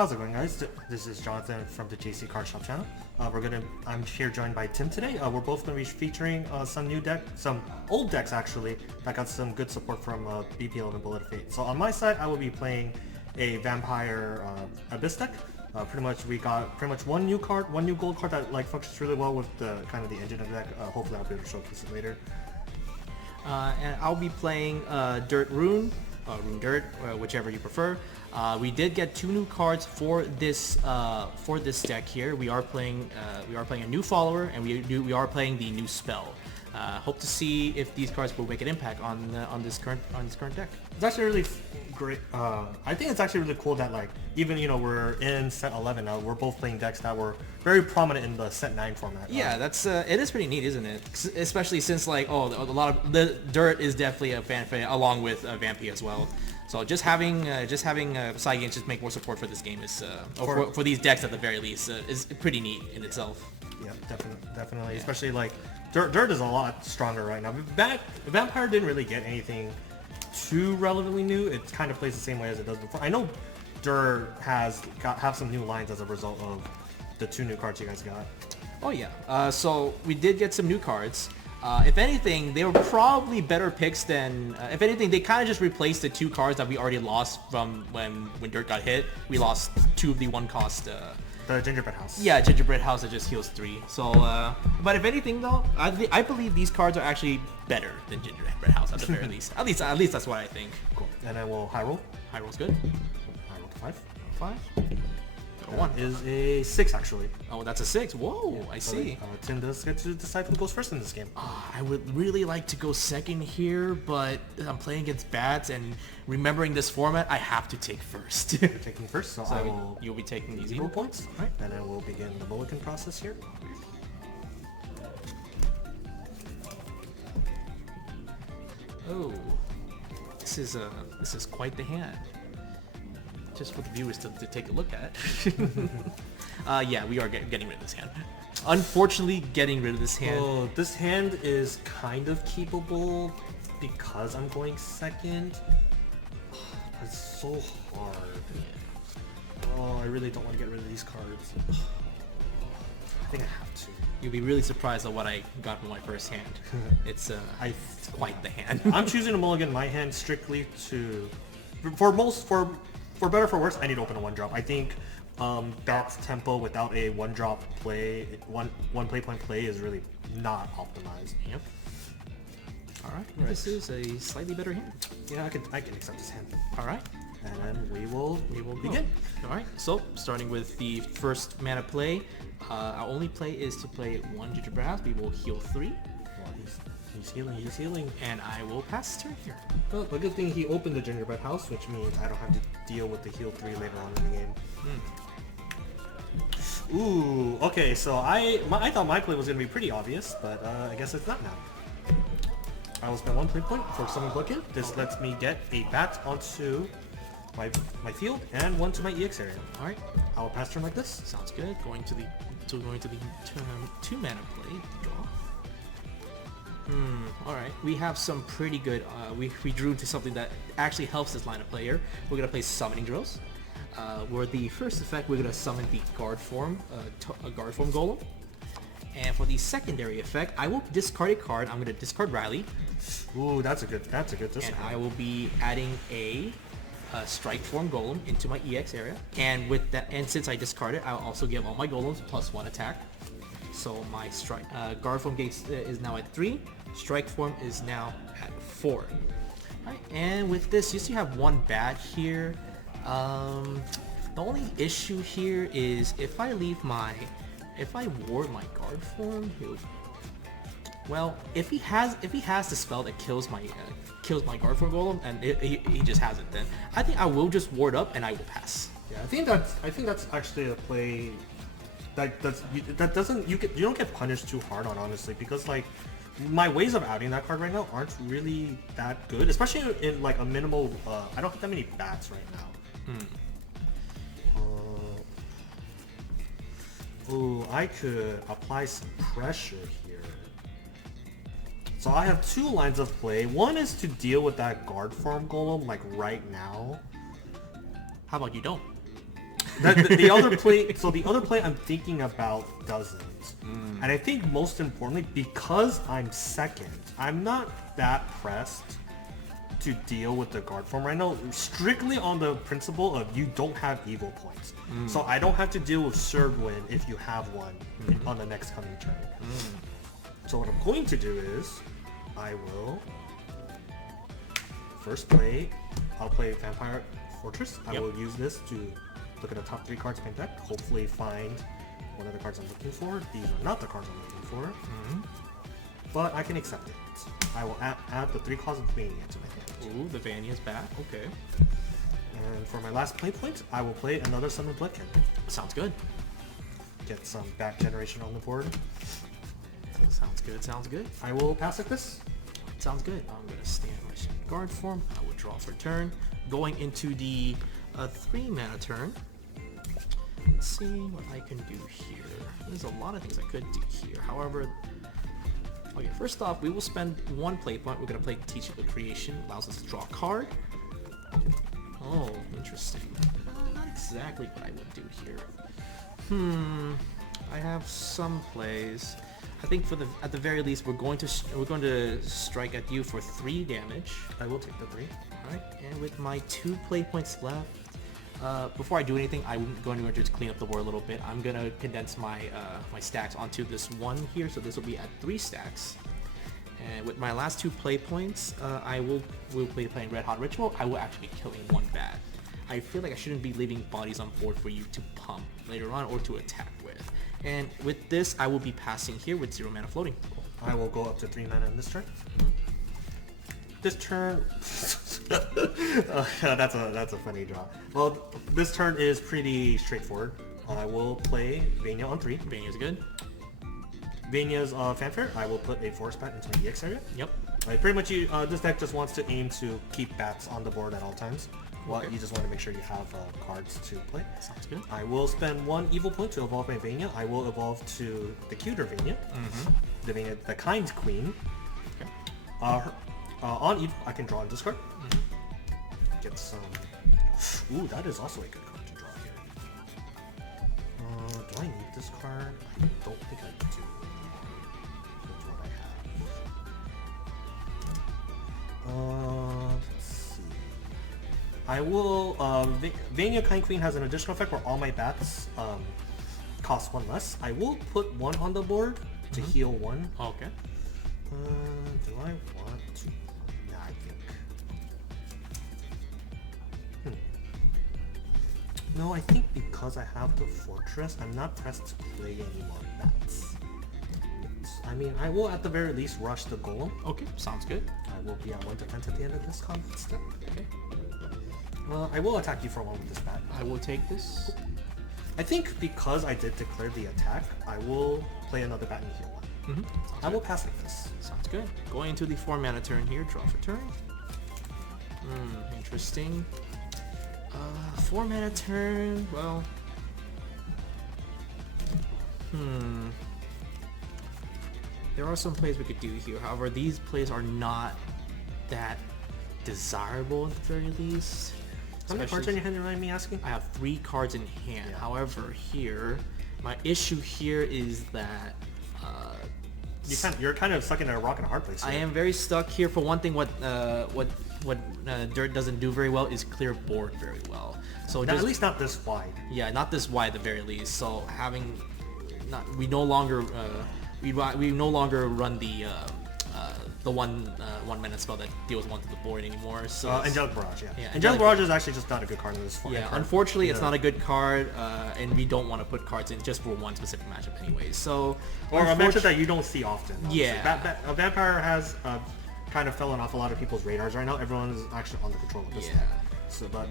How's it going, guys? This is Jonathan from the JC Card Shop channel. I'm here joined by Tim today. We're both going to be featuring some old decks actually that got some good support from BP11 Bullet of Fate. So on my side, I will be playing a Vampire Abyss deck. We got one new gold card that functions really well with the kind of the engine of the deck. Hopefully, I'll be able to showcase it later. And I'll be playing Dirt Rune, Rune Dirt, whichever you prefer. We did get 2 new cards for this deck here. We are playing a new follower, and we are playing the new spell. Hope to see if these cards will make an impact on this current deck. It's actually really great. I think it's actually really cool that even we're in set 11 now. We're both playing decks that were very prominent in the set 9 format. Yeah, that's it is pretty neat, isn't it? Especially since a lot of the Dirt is definitely a fan favorite along with Vampy as well. So just having side games just make more support for this game is for these decks at the very least is pretty neat in itself. Yeah, definitely. Yeah. Especially Dirt is a lot stronger right now. Vampire didn't really get anything too relevantly new. It kind of plays the same way as it does before. I know Dirt have some new lines as a result of the 2 new cards you guys got. Oh yeah. So we did get some new cards. If anything, they were probably better picks than... if anything, they kind of just replaced the 2 cards that we already lost from when Dirt got hit. We lost 2 of the 1-cost... the Gingerbread House. Yeah, Gingerbread House that just heals 3. So, but if anything though, I believe these cards are actually better than Gingerbread House at the very least. At least that's what I think. Cool. And I will high roll. High roll's good. High roll to 5. 5. That 1 is a 6 actually. Oh, that's a 6. Whoa, yeah, I see. Tim does get to decide who goes first in this game. I would really like to go second here, but I'm playing against bats, and remembering this format, I have to take first. You're taking first, so you'll be taking these 0 points. All right, and then we'll begin the mulligan process here. Oh, this is quite the hand. Just for the viewers to take a look at. Yeah, we are getting rid of this hand. Unfortunately, getting rid of this hand. Oh, this hand is kind of keepable because I'm going second. It's so hard. Oh, I really don't want to get rid of these cards. I think I have to. You'll be really surprised at what I got from my first hand. It's quite the hand. I'm choosing to mulligan my hand strictly to... For better or for worse, I need to open a 1-drop. I think Bat's tempo without a 1-drop play, one play point play is really not optimized. Yep. All right. This is a slightly better hand. Yeah, I can accept this hand. All right. And then we will begin. All right. So starting with the first mana play, our only play is to play 1 Gingerbread House. We will heal 3. Well, he's healing. And I will pass turn here. Well, the good thing he opened the Gingerbread House, which means I don't have to deal with the heal 3 later on in the game. Ooh, okay, so I thought my play was going to be pretty obvious, but I guess it's not now. I will spend 1 play point for Summon Bookend. This lets me get a bat onto my field and 1 to my EX area. Alright. I will pass turn like this. Sounds good. Going to the 2 mana play. Draw. Alright, we have some pretty good, we drew into something that actually helps this line of play here. We're going to play Summoning Drills. Where the first effect, we're going to summon the Guard Form Golem. And for the secondary effect, I will discard a card. I'm going to discard Riley. Ooh, that's a good discard. And I will be adding a Strike Form Golem into my EX area. And with that, and since I discard it, I'll also give all my Golems +1 attack. So my Guard Form Gate is now at 3. Strike Form is now at 4. Alright, and with this, you still have 1 bat here. The only issue here is if I ward my Guard Form, well, if he has the spell that kills my Guard Form Golem, and he just hasn't, then I think I will just ward up and I will pass. Yeah, I think that's actually a play that doesn't you don't get punished too hard on, honestly, because my ways of outing that card right now aren't really that good, especially in a minimal. I don't have that many bats right now. Ooh, I could apply some pressure here. So I have 2 lines of play. One is to deal with that Guard Form Golem right now. How about you don't? The other play, so the other play I'm thinking about doesn't. And I think most importantly, because I'm second, I'm not that pressed to deal with the guard form right now, strictly on the principle of you don't have evil points. So I don't have to deal with Third Wind if you have one on the next coming turn. So what I'm going to do is, I will first play, I'll play Vampire Fortress. I will use this to look at the top 3 cards of my deck, hopefully find one of the cards I'm looking for. These are not the cards I'm looking for, but I can accept it. I will add the 3 Causes of Mania to my hand. Ooh, the Vanya's back. Okay. And for my last play point, I will play another Summon Bloodkin. Sounds good. Get some back generation on the board. Sounds good. Sounds good. I will pass like this. Sounds good. I'm gonna stand my guard form. I will draw for turn. Going into the 3 mana turn. Let's see what I can do here. There's a lot of things I could do here. However, okay, first off, we will spend 1 play point. We're going to play Teachable Creation. Allows us to draw a card. Oh, interesting. Not exactly what I would do here. I have some plays. I think at the very least, we're going to strike at you for 3 damage. I will take the 3. All right, and with my 2 play points left, before I do anything, I'm going to just clean up the board a little bit. I'm going to condense my my stacks onto this 1 here, so this will be at 3 stacks. And with my last 2 play points, I will be playing Red Hot Ritual. I will actually be killing 1 bat. I feel like I shouldn't be leaving bodies on board for you to pump later on or to attack with. And with this, I will be passing here with 0 mana floating. I will go up to 3 mana in this turn. This turn, that's a funny draw. Well, this turn is pretty straightforward. I will play Vania on 3. Vanya's good. Vanya's Fanfare, I will put a Forest Bat into my EX area. Yep. Pretty much, this deck just wants to aim to keep bats on the board at all times. Well, you just want to make sure you have cards to play. Sounds good. I will spend 1 evil point to evolve my Vania. I will evolve to the cuter Vania, the Vania, the Kind Queen. Okay. On evil, I can draw and discard. Get some. Ooh, that is also a good card to draw here. Do I need this card? I don't think I do. That's what I have. Let's see. I will. Vania Kind Queen has an additional effect where all my bats cost 1 less. I will put 1 on the board to heal 1. Okay. Do I want to? Yeah, I think. No, I think because I have the Fortress, I'm not pressed to play any more bats. I mean, I will at the very least rush the Golem. Okay, sounds good. I will be at 1 defense at the end of this combat step. Okay. I will attack you for 1 with this bat. I will take this. I think because I did declare the attack, I will play another bat and heal 1. I will pass like this. Sounds good. Going into the 4 mana turn here, draw for turn. Interesting. 4 mana turn, well... There are some plays we could do here. However, these plays are not that desirable at the very least. How many cards in your hand, you mind me asking? I have 3 cards in hand. However, here, my issue here is that you're kind of stuck in a rock and a hard place here. I am very stuck here. For one thing, what Dirt doesn't do very well is clear board very well. So at least not this wide. Yeah, not this wide at the very least. So we no longer run the one mana spell that deals 1 to the board anymore. So Angelic Barrage, yeah. Angelic Barrage is actually just not a good card in this format. Yeah, unfortunately, it's not a good card, and we don't want to put cards in just for 1 specific matchup anyways. So, or a matchup that you don't see often. Honestly. Yeah, a Vampire has kind of fallen off a lot of people's radars right now. Everyone is actually under control of this deck. So, but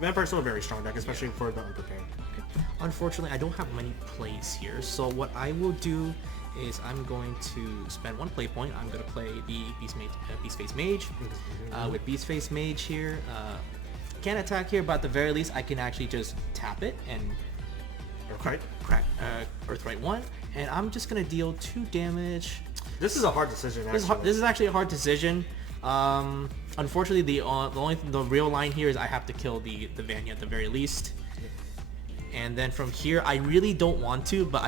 Vampire is still a very strong deck, especially for the unprepared. Okay. Unfortunately, I don't have many plays here, so what I will do is I'm going to spend 1 play point. I'm going to play the Beastface Mage. With Beastface Mage here, can't attack here, but at the very least, I can actually just tap it and crack Earthright 1, and I'm just going to deal 2 damage. This is a hard decision. This is actually a hard decision. Unfortunately, the real line here is I have to kill the Vanya at the very least. And then from here, I really don't want to, but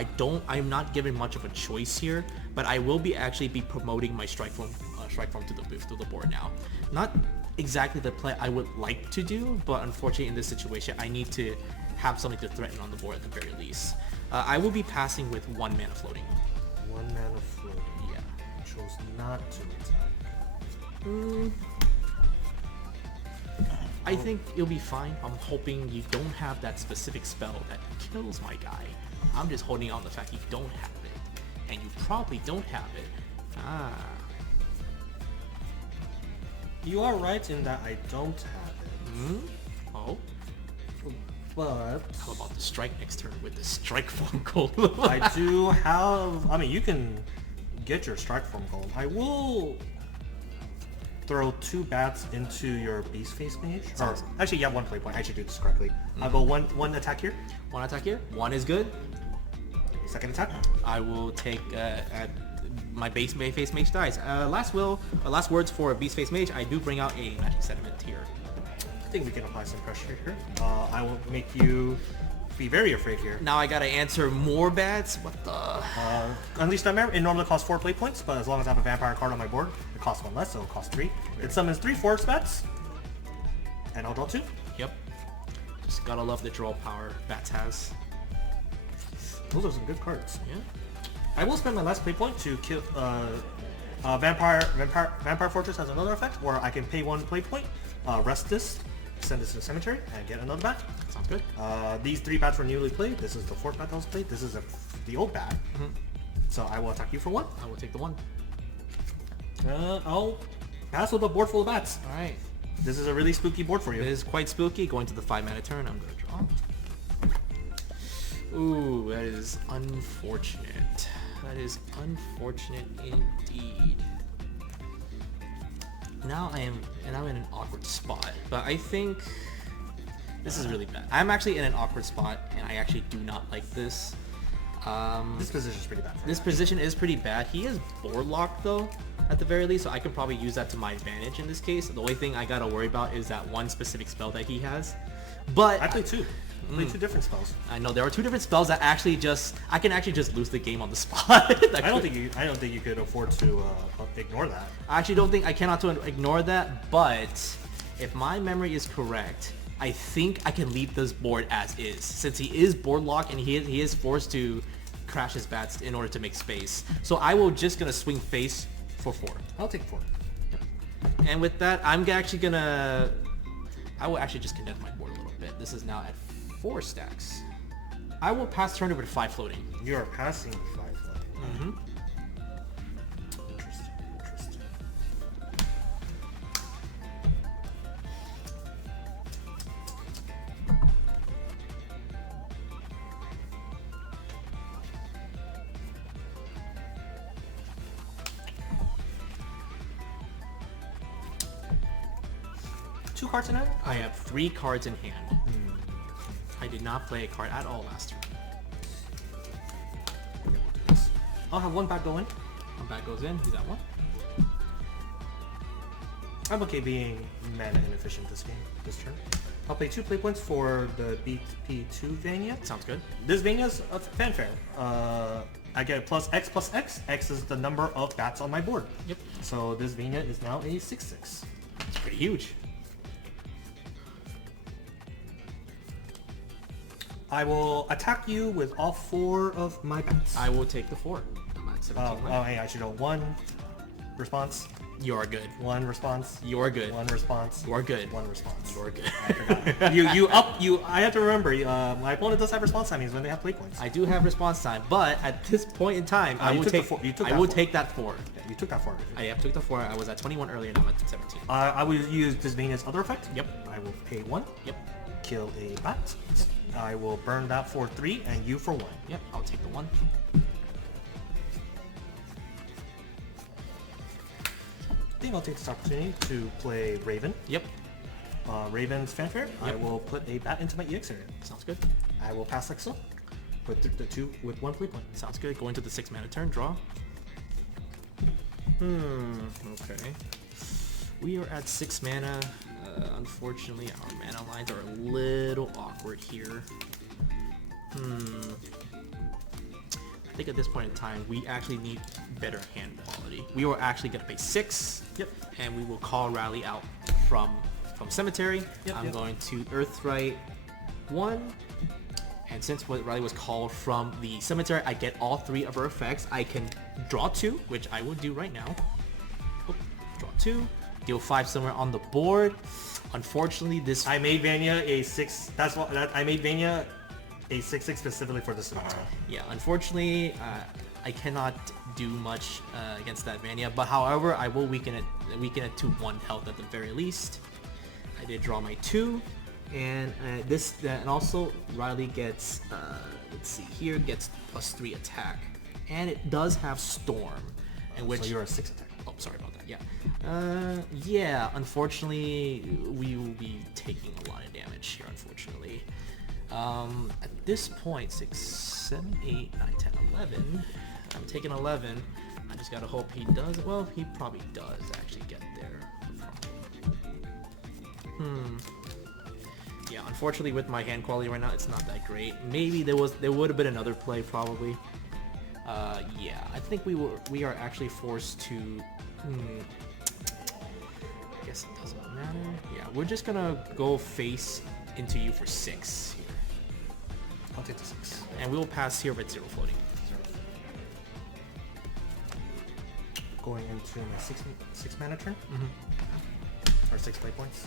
I'm not given much of a choice here. But I will actually be promoting my strike form to the board now. Not exactly the play I would like to do, but unfortunately in this situation, I need to have something to threaten on the board at the very least. I will be passing with 1 mana floating. 1 mana floating. Yeah. Chose not to attack. I think it'll be fine. I'm hoping you don't have that specific spell that kills my guy. I'm just holding on the fact you don't have it. And you probably don't have it. You are right in that I don't have it. Oh? But How about the strike next turn with the strike form goal? I do have... I mean, you can get your strike form gold. I will throw 2 bats into your Beast Face Mage. Or, actually, you have 1 play point. I should do this correctly. I'll go one attack here. 1 attack here. 1 is good. Second attack. I will take my Face Mage dies. Last words for Beast Face Mage. I do bring out a Magic Sediment here. I think we can apply some pressure here. I will make you be very afraid here. Now I gotta answer more bats? What the... Unleash Nightmare. It normally costs 4 play points, but as long as I have a vampire card on my board, it costs 1 less, so it'll cost 3. It summons 3 forest bats, and I'll draw 2. Yep. Just gotta love the draw power Bats has. Those are some good cards. Yeah. I will spend my last play point to kill... Vampire Fortress has another effect, where I can pay 1 play point, rest this, send this to the cemetery, and get another bat. Sounds good. These 3 bats were newly played. This is the 4th bat that was played. This is the old bat. So I will attack you for 1. I will take the 1. I'll pass with a board full of bats. Alright. This is a really spooky board for you. It is quite spooky. Going to the 5 mana turn, I'm gonna draw. Ooh, that is unfortunate. That is unfortunate indeed. Now I'm in an awkward spot, but I think this is really bad. I'm actually in an awkward spot, and I actually do not like this. This position is pretty bad. This position is pretty bad. He is board locked though, at the very least, so I can probably use that to my advantage in this case. The only thing I gotta worry about is that 1 specific spell that he has. But I play 2. I play 2 different spells. I know there are 2 different spells that I can actually just lose the game on the spot. I don't think you could afford to ignore that. I actually don't think I cannot ignore that, but if my memory is correct, I think I can leave this board as is, since he is board locked and he is forced to crash his bats in order to make space. So I will just gonna swing face for 4. I'll take 4. And with that, I will actually just condense my board a little bit. This is now at 4 stacks. I will pass turn over to 5 floating. You are passing 5 floating. Interesting. 2 cards in hand? I have 3 cards in hand. I did not play a card at all last turn. I'll have 1 bat go in. 1 bat goes in. He's at 1. I'm okay being mana inefficient this turn. I'll pay 2 play points for the BP2 Vania. Sounds good. This Vania's a fanfare. I get plus X. X is the number of bats on my board. Yep. So this Vania is now a 6/6. It's pretty huge. I will attack you with all 4 of my bats. I will take the 4. I'm at 17. Hey, I should go 1 response. You're good. 1 response. You're good. 1 response. You're good. 1 response. You're good. I forgot. I have to remember. My opponent does have response timings when they have play points. I do have response time, but at this point in time, I will take that 4. Yeah, you took that 4. I took the 4. I was at 21 earlier, and I'm at 17. I will use this Vania's other effect. Yep. I will pay 1. Yep. Kill a bat. Yep. I will burn that for 3 and you for 1. Yep. I'll take the 1. I think I'll take this opportunity to play Raven. Yep. Raven's fanfare. Yep. I will put a bat into my EX area. Sounds good. I will pass Exile with the 2 with 1 play point. Sounds good. Going to the 6 mana turn. Draw. Okay. We are at 6 mana. Unfortunately, our mana lines are a little awkward here. I think at this point in time, we actually need better hand quality. We were actually going to pay 6. Yep. And we will call Riley out from Cemetery. Yep, I'm going to Earthright 1. And since Riley was called from the Cemetery, I get all 3 of her effects. I can draw 2, which I will do right now. Oh, draw 2. Deal 5 somewhere on the board. Unfortunately, this... I made Vanya a 6. That's what I made Vanya a 6/6 specifically for this match. Yeah, unfortunately, I cannot do much against that Vanya. But however, I will weaken it to 1 health at the very least. I did draw my 2. And and also Riley gets, let's see here, gets +3 attack. And it does have Storm. In which, so you're a 6 attack. Oh, sorry about that, yeah. Yeah, unfortunately, we will be taking a lot of damage here, unfortunately. At this point, 6, 7, 8, 9, 10, 11. I'm taking 11. I just gotta hope he does, well, he probably does actually get there. Yeah, unfortunately with my hand quality right now, it's not that great. Maybe there would have been another play probably. Yeah, I think we are actually forced to, I guess it doesn't matter. Yeah, we're just gonna go face into you for 6 here. I'll take the 6. And we will pass here with 0 floating. Going into my 6 mana turn? Or 6 play points.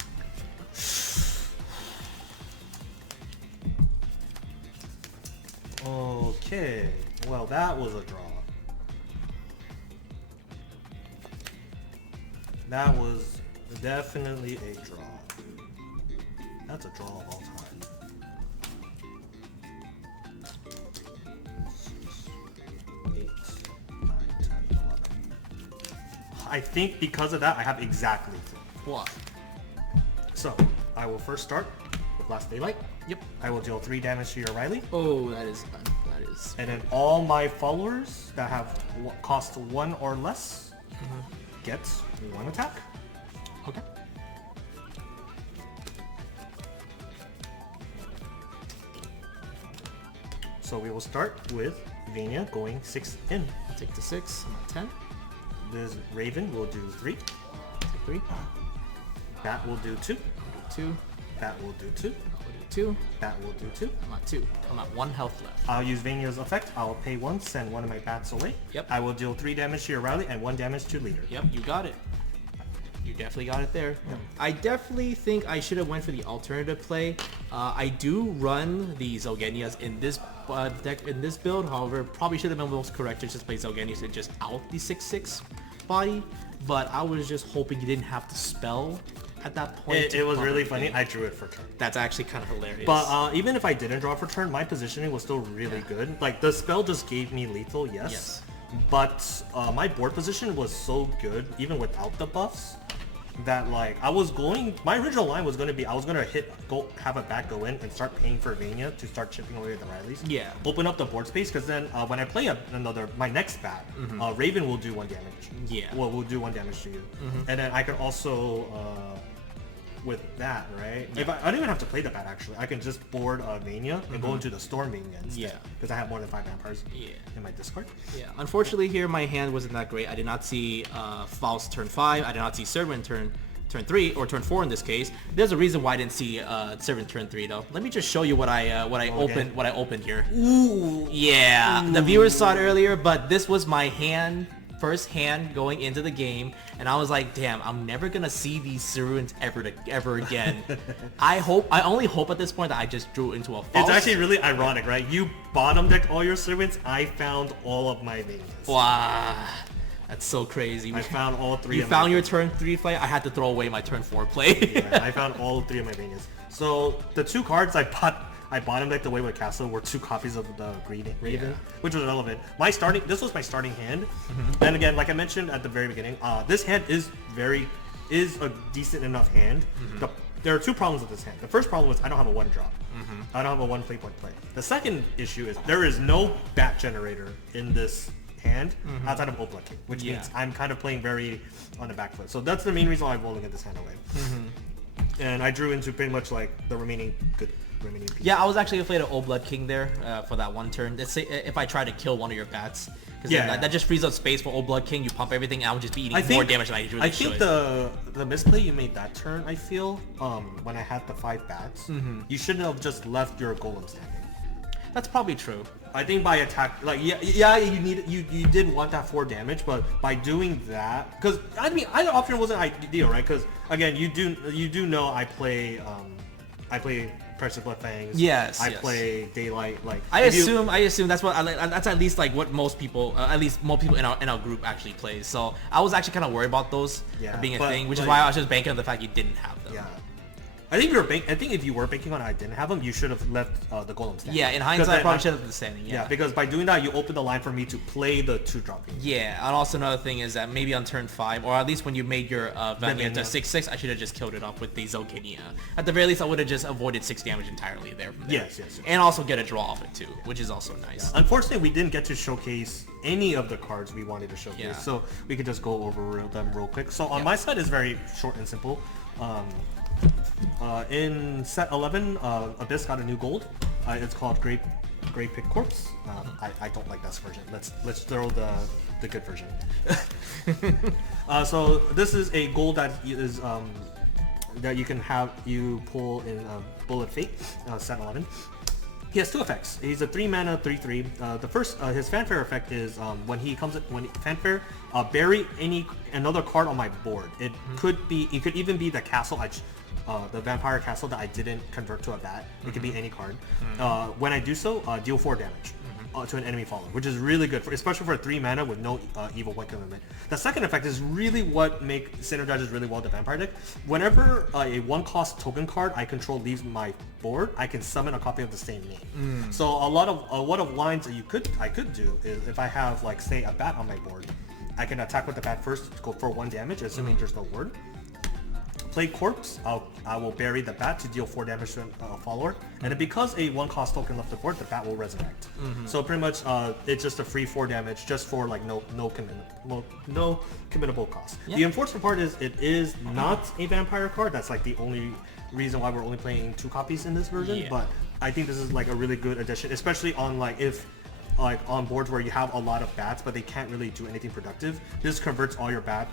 Okay, well that was a draw. That was definitely a draw. That's a draw of all time. 8, 9, 10, 11. I think because of that, I have exactly 2. What? So, I will first start with Last Daylight. Yep. I will deal 3 damage to your Riley. Oh, that is. And then all my followers that have cost 1 or less get 1 attack. Okay. So we will start with Vania going 6 in. I'll take the 6. I'm at 10. This Raven will do 3. Take 3. Bat will do 2. I'll do 2. Bat will do 2. I'll do 2. Bat will do 2. I'm at 2. I'm at 1 health left. I'll use Vania's effect. I'll pay 1, send 1 of my bats away. Yep. I will deal 3 damage to your Riley and 1 damage to leader. Yep, you got it. You definitely got it there. I definitely think I should have went for the alternative play. I do run the Zolgenias in this deck, in this build. However, probably should have been most correct to just play Zolgenias and just out the 6/6 body. But I was just hoping you didn't have to spell at that point. It was really funny. I drew it for turn. That's actually kind of hilarious. But even if I didn't draw for turn, my positioning was still really good. Like, the spell just gave me lethal, yes. But my board position was so good, even without the buffs, that like my original line was going to be I was going to have a bat go in and start paying for Vania to start chipping away at the Rileys. Yeah. Open up the board space, because then when I play my next bat, Raven will do 1 damage. Yeah. Well, we'll do 1 damage to you. And then I can also with that, right? Yeah. If I don't even have to play the bat, actually. I can just board Vania and go into the Storm Mania instead. Yeah. Because I have more than 5 vampires in my discard. Yeah. Unfortunately here, my hand wasn't that great. I did not see Faust turn 5. I did not see Servant turn 3, or turn 4 in this case. There's a reason why I didn't see Servant turn 3 though. Let me just show you what I opened here. Ooh. Yeah. The viewers saw it earlier, but this was my first hand going into the game, and I was like, damn, I'm never gonna see these Saruans ever again. I only hope at this point that I just drew into a false. It's actually really ironic, right? You bottom decked all your servants, I found all of my Vanias. Wow. That's so crazy. I found all 3 You of found my your turn 3 play? I had to throw away my turn 4 play. Yeah, I found all 3 of my Vanias. So the 2 cards I bottom decked away with Castle were 2 copies of the Green Raven, which was relevant. This was my starting hand. And again, like I mentioned at the very beginning, this hand is a decent enough hand. There are 2 problems with this hand. The first problem was I don't have a 1 drop. I don't have a 1 play point play. The second issue is there is no bat generator in this hand outside of Obla King, which means I'm kind of playing very on the back foot. So that's the main reason why I'm rolling at this hand away. and I drew into pretty much like the remaining pieces. Yeah, I was actually afraid of Old Blood King there for that one turn. Let's say if I try to kill one of your bats. Because that just frees up space for Old Blood King. You pump everything out and just be eating more damage than I usually should. I think the misplay you made that turn, I feel, when I had the 5 bats, you shouldn't have just left your golem standing. That's probably true. I think by attack, like you did want that 4 damage, but by doing that, because I mean, I often wasn't ideal, right? Because again, you do know I play Precious Blood Fangs. Yes. I play Daylight. Like I assume that's what that's at least like what most people, at least most people in our group actually plays. So I was actually kind of worried about those being a thing, which is why I was just banking on the fact you didn't have them. Yeah. I think if you were banking on it, I didn't have them. You should have left the golem standing. Yeah, in hindsight, I probably should have been standing. Yeah, because by doing that, you open the line for me to play the 2-dropping. Yeah, and also another thing is that maybe on turn 5, or at least when you made your Vanya to 6/6, I should have just killed it off with the Zolkinia. At the very least, I would have just avoided 6 damage entirely there. Yes. And also get a draw off it too, which is also nice. Yeah. Unfortunately, we didn't get to showcase any of the cards we wanted to showcase, so we could just go over them real quick. So on my side, it's very short and simple. In set 11, Abyss got a new gold. It's called Grey Pig Corpse. I don't like this version. Let's throw the good version. So this is a gold that is that you pull in Bullet of Fate, set 11. He has 2 effects. He's a 3 mana 3/3. The first, his fanfare effect is when he fanfare, bury another card on my board. It could even be the castle the vampire castle that I didn't convert to a bat. It could be any card. When I do so, deal 4 damage to an enemy follower, which is really good, especially for a 3 mana with no evil one commitment. The second effect is really what synergizes really well the vampire deck. Whenever a 1-cost token card I control leaves my board, I can summon a copy of the same name. So a lot of lines that I could do is if I have like say a bat on my board, I can attack with the bat first, go for 1 damage, assuming there's no word. Play Corpse, I will bury the bat to deal 4 damage to a follower, and then because a 1-cost token left the board, the bat will resurrect. So pretty much, it's just a free 4 damage, just for like no committable cost. The unfortunate part is it is not a vampire card. That's like the only reason why we're only playing 2 copies in this version. But I think this is like a really good addition, especially on on boards where you have a lot of bats, but they can't really do anything productive. This converts all your bat,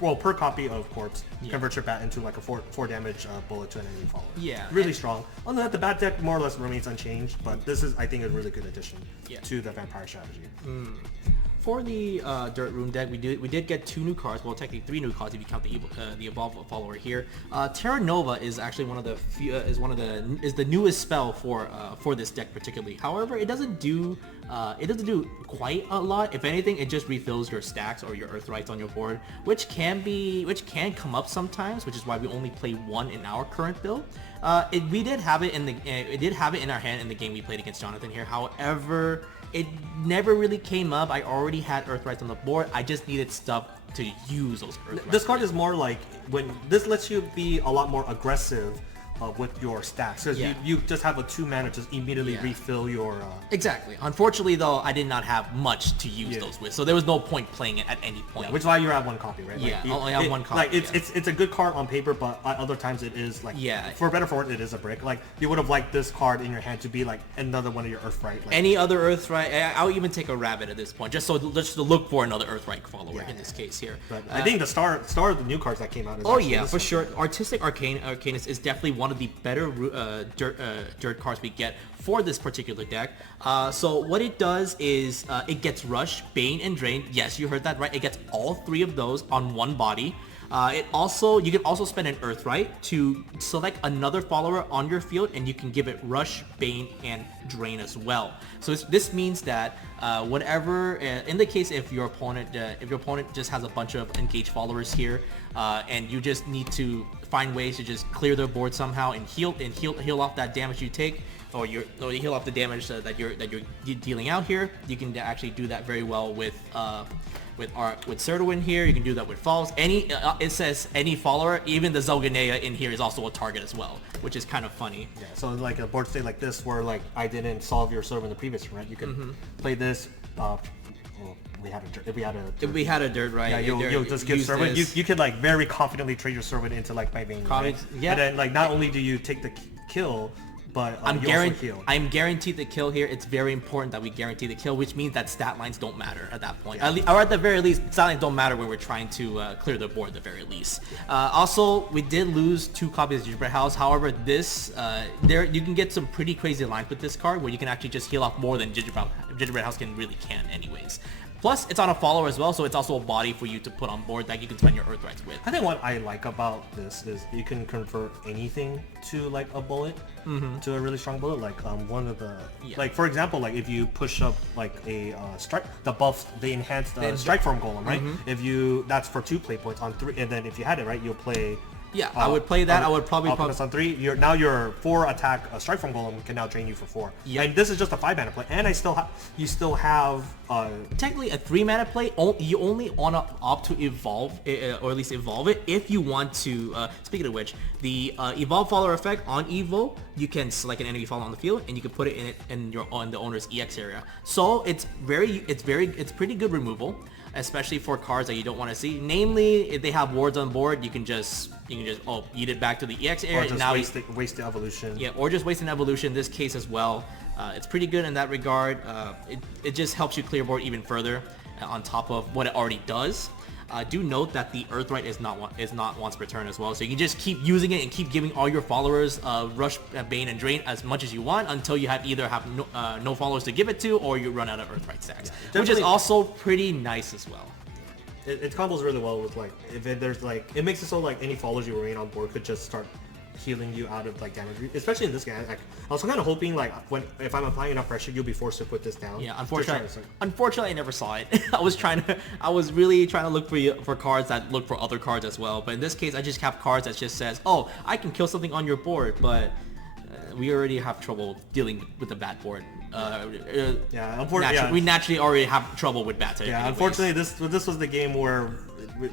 per copy of Corpse, converts your bat into like a 4 damage bullet to an enemy follower. Yeah. Really strong. Other than that, the bat deck more or less remains unchanged, but this is, I think, a really good addition to the vampire strategy. For the Dirt Rune deck, we did get 2 new cards. Well, technically 3 new cards if you count the Evolve follower here. Terra Nova is actually one of the the newest spell for this deck particularly. However, it doesn't do quite a lot. If anything, it just refills your stacks or your Earthrights on your board, which can come up sometimes, which is why we only play 1 in our current build. We did have it in our hand in the game we played against Jonathan here. However, it never really came up. I already had Earthrights on the board. I just needed stuff to use those Earthrights. This card is more like this lets you be a lot more aggressive with your stacks, because you just have a 2 mana just immediately refill your exactly. Unfortunately though, I did not have much to use those with, so there was no point playing it at any point. Which is why you're at 1 copy, right? I only have 1 copy. Like it's a good card on paper, but other times it is like for better for it, it is a brick. Like you would have liked this card in your hand to be like another one of your Earthright. Any other Earthright, I'll even take a rabbit at this point, just to look for another Earthright follower in this case here. But I think the star of the new cards that came out is for sure. Artistic Arcanus is definitely one of the better dirt cards we get for this particular deck. So what it does is it gets Rush, Bane, and Drain. Yes, you heard that right. It gets all 3 of those on 1 body. You can also spend an Earthright to select another follower on your field, and you can give it Rush, Bane, and Drain as well. So this means that whatever, in the case if your opponent just has a bunch of engaged followers here, and you just need to find ways to just clear their board somehow and heal off that damage you take, or you heal off the damage that you're dealing out here, you can actually do that very well with Sharou in here. You can do that with Falls. It says any follower, even the Zolganea in here is also a target as well, which is kind of funny. Yeah, so like a board state like this where like I didn't solve your serve in the previous round, you can play this. we had a if we had a If we had a Dirt, right? yeah, you'll just give Servant. You could like very confidently trade your Servant into like my main. Right? Yeah. And then like not only do you take the kill, but you also heal. I'm guaranteed the kill here. It's very important that we guarantee the kill, which means that stat lines don't matter at that point. Or at the very least, stat lines don't matter when we're trying to clear the board at the very least. Also, we did lose 2 copies of Gingerbread House. However, this you can get some pretty crazy lines with this card where you can actually just heal off more than Gingerbread House can anyways. Plus, it's on a follower as well, so it's also a body for you to put on board that you can spend your Earth Rights with. I think what I like about this is you can convert anything to like a bullet, to a really strong bullet. Like one of the, like for example, like if you push up like a strike, the buffs, the enhanced strike form golem, right? If you, that's for 2 play points on 3, and then if you had it right, you'll play. Yeah, I would play that. I would probably on 3. Your 4 attack strike from golem can now drain you for 4. Yeah, and this is just a 5 mana play, and you still have technically a 3 mana play. You only want to opt to evolve, or at least evolve it if you want to. Speaking of which, the evolve follower effect on Evo, you can select an enemy follower on the field, and you can put it in the owner's EX area. So it's pretty good removal, especially for cards that you don't want to see. Namely, if they have wards on board, you can just eat it back to the EX area. Or just waste the evolution. Yeah, or just waste an evolution in this case as well. It's pretty good in that regard. It just helps you clear board even further on top of what it already does. Do note that the Earthright is not once per turn as well, so you can just keep using it and keep giving all your followers Rush, Bane, and Drain as much as you want until you either have no followers to give it to, or you run out of Earthright stacks, which is also pretty nice as well. It combos really well with like there's like it makes it so like any followers you remain on board could just start healing you out of like damage, especially in this game. I was kind of hoping like if I'm applying enough pressure, you'll be forced to put this down. Yeah, unfortunately, I never saw it. I was really trying to look for cards that look for other cards as well. But in this case, I just have cards that just says, oh, I can kill something on your board, but we already have trouble dealing with the bad board. We naturally already have trouble with bats. Yeah, unfortunately, this was the game where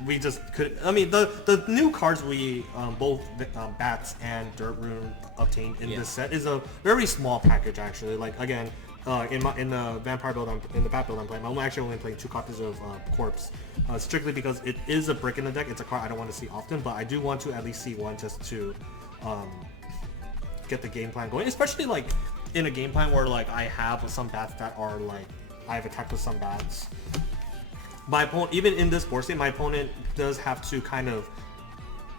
we just could. I mean, the new cards we both Bats and Dirt Rune obtained in this set is a very small package actually. Like again, in the Vampire build, in the Bat build I'm playing, I'm actually only playing 2 copies of Corpse, strictly because it is a brick in the deck. It's a card I don't want to see often, but I do want to at least see one just to get the game plan going, especially like in a game plan where like I have some bats that are like I have attacked with some bats. My opponent, even in this board state, my opponent does have to kind of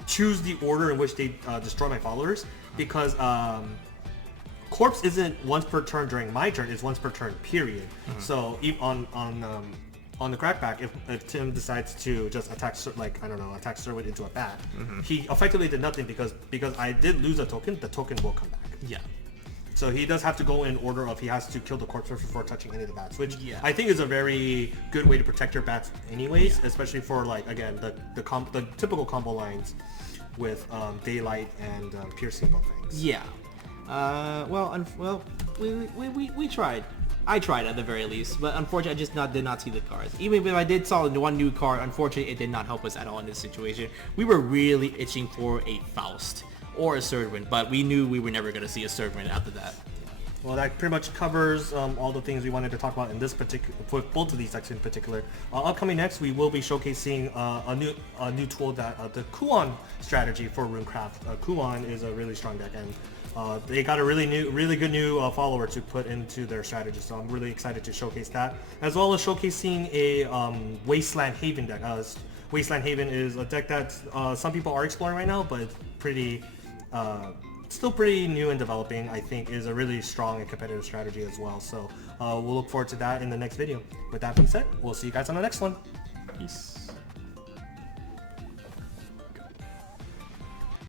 choose the order in which they destroy my followers, because Corpse isn't once per turn during my turn; it's once per turn, period. So on the crackback, if Tim decides to just attack attack Servant into a bat, he effectively did nothing because I did lose a token. The token will come back. Yeah. So he does have to go in order of he has to kill the corpse before touching any of the bats, which I think is a very good way to protect your bats anyways, especially for like again the typical combo lines with Daylight and Piercing both things. Yeah. We tried. I tried at the very least, but unfortunately I just did not see the cards. Even if I did saw one new card, unfortunately it did not help us at all in this situation. We were really itching for a Faust or a Servant, but we knew we were never going to see a Servant after that. Well, that pretty much covers all the things we wanted to talk about in this particular, for both of these decks in particular. Upcoming next, we will be showcasing a new tool, that the Kuon strategy for Runecraft. Kuon is a really strong deck, and they got a really good new follower to put into their strategy. So I'm really excited to showcase that, as well as showcasing a Wasteland Haven deck. Wasteland Haven is a deck that some people are exploring right now, but it's still pretty new and developing. I think is a really strong and competitive strategy as well. So we'll look forward to that in the next video. With that being said, we'll see you guys on the next one. Peace.